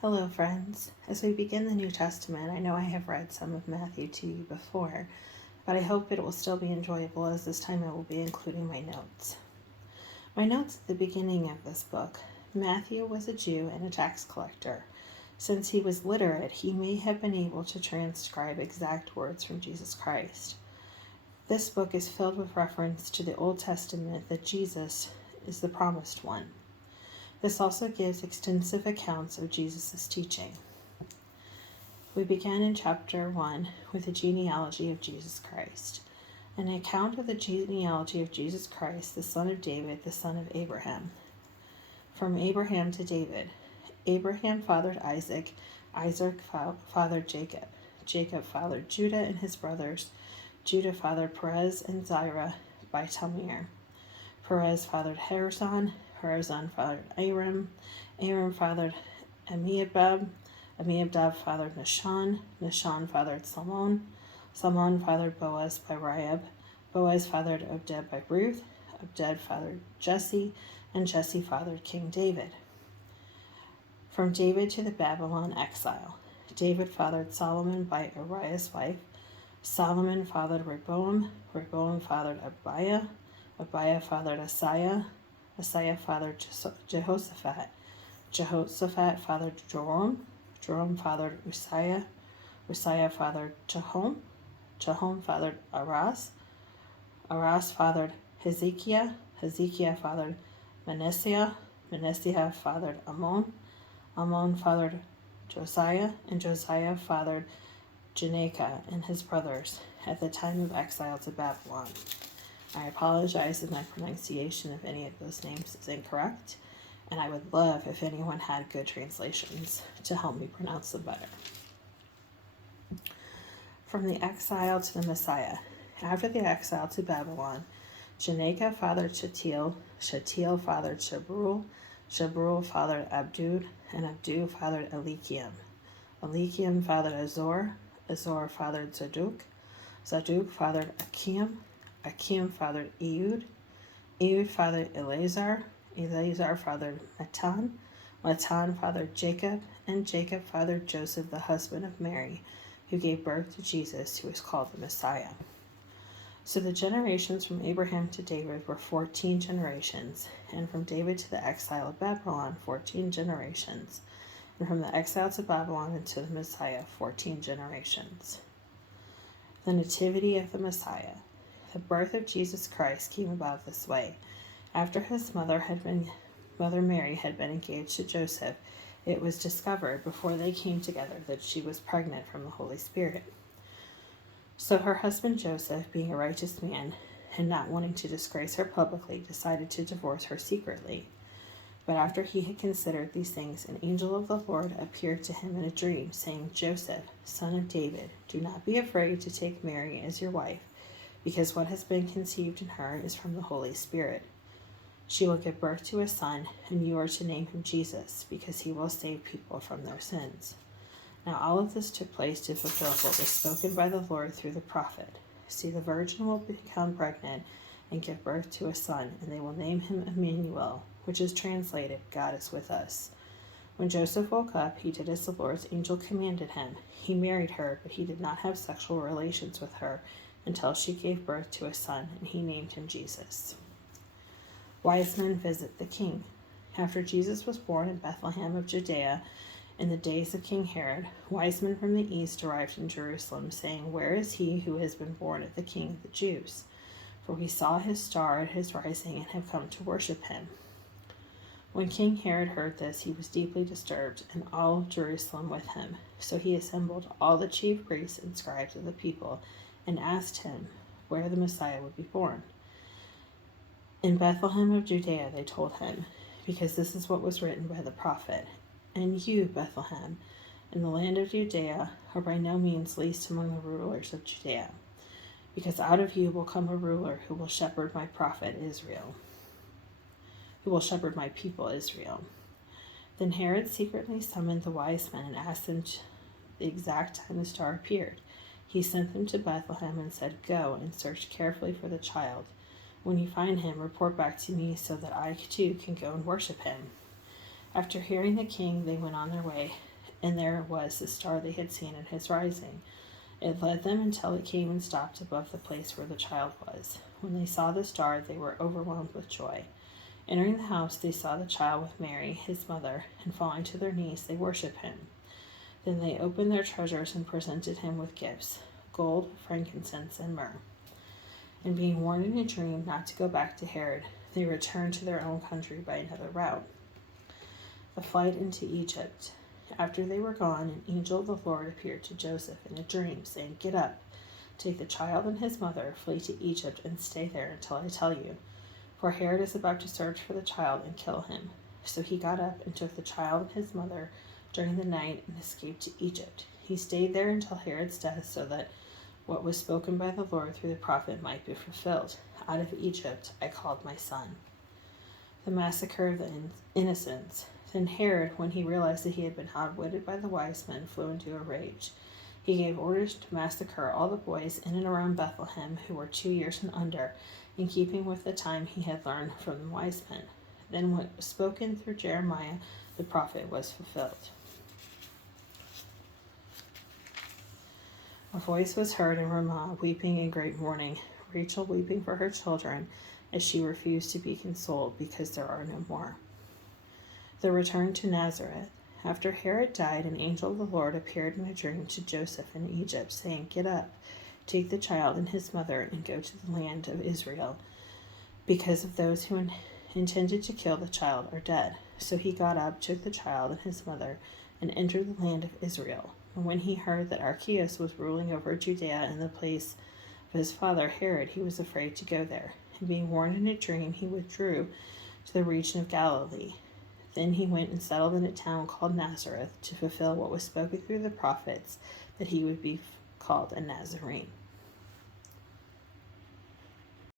Hello, friends. As we begin the New Testament, I know I have read some of Matthew to you before, but I hope it will still be enjoyable as this time I will be including my notes. My notes at the beginning of this book. Matthew was a Jew and a tax collector. Since he was literate, he may have been able to transcribe exact words from Jesus Christ. This book is filled with reference to the Old Testament that Jesus is the promised one. This also gives extensive accounts of Jesus' teaching. We begin in chapter 1 with the genealogy of Jesus Christ. An account of the genealogy of Jesus Christ, the son of David, the son of Abraham. From Abraham to David. Abraham fathered Isaac, Isaac fathered Jacob. Jacob fathered Judah and his brothers. Judah fathered Perez and Zerah by Tamar. Perez fathered Hezron. Hezron fathered Aram. Aram fathered Amminadab. Amminadab fathered Nahshon. Nahshon fathered Salmon. Salmon fathered Boaz by Rahab. Boaz fathered Obed by Ruth. Obed fathered Jesse, and Jesse fathered King David. From David to the Babylon exile. David fathered Solomon by Uriah's wife. Solomon fathered Rehoboam. Rehoboam fathered Abiah. Abiah fathered Asaiah. Asaiah fathered Jehoshaphat. Jehoshaphat fathered Joram. Joram fathered Uzziah. Uzziah fathered Jahom. Jahom fathered Aras. Aras fathered Hezekiah. Hezekiah fathered Manasseh. Manasseh fathered Ammon. Ammon fathered Josiah, and Josiah fathered Jenachah and his brothers at the time of exile to Babylon. I apologize if my pronunciation of any of those names is incorrect, and I would love if anyone had good translations to help me pronounce them better. From the exile to the Messiah. After the exile to Babylon, Jenachah fathered Shealtiel, Shealtiel fathered Shabruel, Shabruel fathered Abdud, and Abdud fathered Eliakim. Eliakim fathered Azor, Azor fathered Zadok, Zadok fathered Akim, Akim fathered Ehud, Ehud fathered Eleazar, Eleazar fathered Matan, Matan fathered Jacob, and Jacob fathered Joseph, the husband of Mary, who gave birth to Jesus, who is called the Messiah. So the generations from Abraham to David were 14 generations, and from David to the exile of Babylon, 14 generations, and from the exile to Babylon and to the Messiah, 14 generations. The nativity of the Messiah. The birth of Jesus Christ came about this way. After his mother Mary had been engaged to Joseph, it was discovered before they came together that she was pregnant from the Holy Spirit. So her husband Joseph, being a righteous man and not wanting to disgrace her publicly, decided to divorce her secretly. But after he had considered these things, an angel of the Lord appeared to him in a dream, saying, Joseph, son of David, do not be afraid to take Mary as your wife, because what has been conceived in her is from the Holy Spirit. She will give birth to a son, and you are to name him Jesus, because he will save people from their sins. Now all of this took place to fulfill what was spoken by the Lord through the prophet. See, the virgin will become pregnant and give birth to a son, and they will name him Emmanuel, which is translated, God is with us. When Joseph woke up, he did as the Lord's angel commanded him. He married her, but he did not have sexual relations with her until she gave birth to a son, and he named him Jesus. Wise men visit the king. After Jesus was born in Bethlehem of Judea, in the days of King Herod, wise men from the east arrived in Jerusalem, saying, Where is he who has been born of the King of the Jews? For we saw his star at his rising and have come to worship him. When King Herod heard this, he was deeply disturbed, and all of Jerusalem with him. So he assembled all the chief priests and scribes of the people, and asked him where the Messiah would be born. In Bethlehem of Judea, they told him, because this is what was written by the prophet. And you, Bethlehem, in the land of Judea, are by no means least among the rulers of Judea, because out of you will come a ruler who will shepherd my people Israel. Then Herod secretly summoned the wise men and asked them the exact time the star appeared. He sent them to Bethlehem and said, Go and search carefully for the child. When you find him, report back to me so that I too can go and worship him. After hearing the king, they went on their way, and there was the star they had seen at his rising. It led them until it came and stopped above the place where the child was. When they saw the star, they were overwhelmed with joy. Entering the house, they saw the child with Mary, his mother, and falling to their knees, they worshiped him. Then they opened their treasures and presented him with gifts, gold, frankincense, and myrrh. And being warned in a dream not to go back to Herod, they returned to their own country by another route. The flight into Egypt. After they were gone, an angel of the Lord appeared to Joseph in a dream, saying, "Get up, take the child and his mother, flee to Egypt, and stay there until I tell you. For Herod is about to search for the child and kill him." So he got up and took the child and his mother during the night and escaped to Egypt. He stayed there until Herod's death, so that what was spoken by the Lord through the prophet might be fulfilled. "Out of Egypt I called my son." The massacre of the innocents. Then Herod, when he realized that he had been outwitted by the wise men, flew into a rage. He gave orders to massacre all the boys in and around Bethlehem who were 2 years and under, in keeping with the time he had learned from the wise men. Then what was spoken through Jeremiah the prophet was fulfilled. A voice was heard in Ramah, weeping in great mourning, Rachel weeping for her children, as she refused to be consoled, because there are no more. The return to Nazareth. After Herod died, an angel of the Lord appeared in a dream to Joseph in Egypt, saying, "Get up, take the child and his mother, and go to the land of Israel, because of those who intended to kill the child are dead." So he got up, took the child and his mother, and entered the land of Israel. And when he heard that Archelaus was ruling over Judea in the place of his father Herod, he was afraid to go there. And being warned in a dream, he withdrew to the region of Galilee. Then he went and settled in a town called Nazareth, to fulfill what was spoken through the prophets, that he would be called a Nazarene.